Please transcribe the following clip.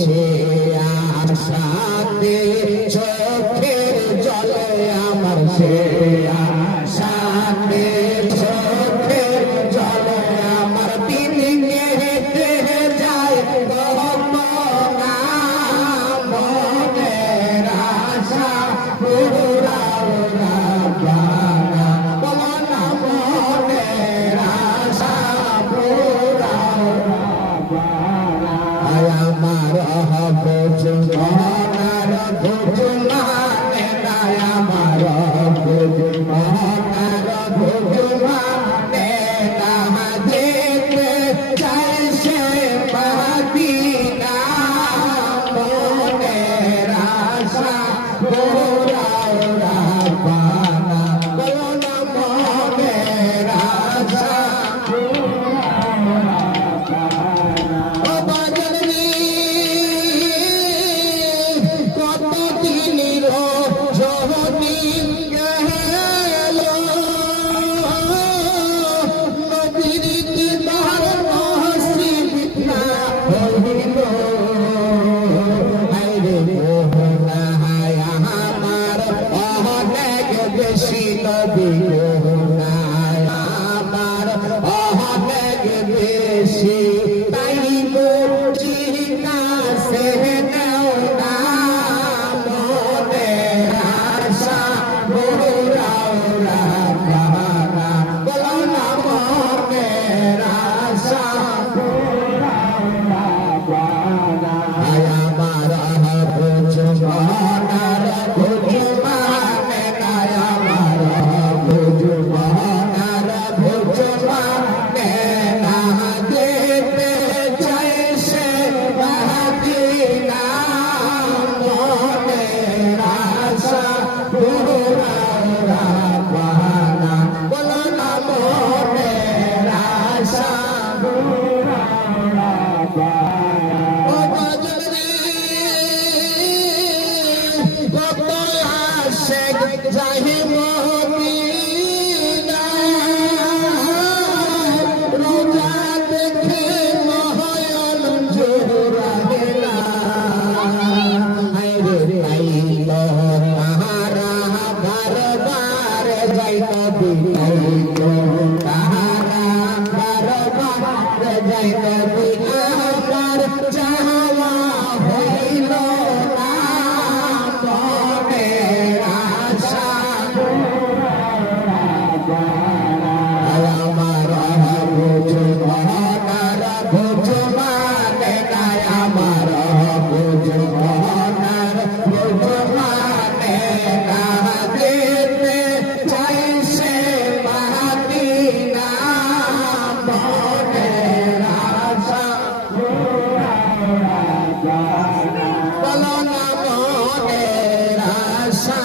সে আশাতে চোখের জলে আমার সে আশাতে চোখের জলে আমার দিন কেটে যায় মনের আশা পুরাও না বানা বলো না মনের আশা পুরাও না বানা আমার ভোজনার ভোজনানে নাই আমার ভোজনার ভোজনানে না যেতে চাই সে মদিনা মনের আশা পুরাও না বানা বলো না মনের আশা পুরাও না বানা ও বাজারি আমার অনেক বেশি তাই বুঝি না সে নেও না মনের আশা পুরাও না বানা বলো না মনের আশা পুরাও না বানা আমার ভোজনার ভোজনানে নাই আমার ভোজনার ভোজনানে না যেতে চাই সে মদিনা মনের আশা পুরাও না বানা বলো না মনের আশা পুরাও না বানা ও বাজারি কত আশেক যাহি মদিনা রোজা দেখে নয়ন জোড়াবে না আইরে আইল তাহারা বারবার যাইত দিলাইল তাহারা বারবার যাইত দিলাবার চাওয়া হইল না মনের আশা আমার ভোজনার ভোজনানে নাই আমার ভোজনার ভোজনানে না যেতে চাই সে মদিনা মনের আশা বলো না মনের আশা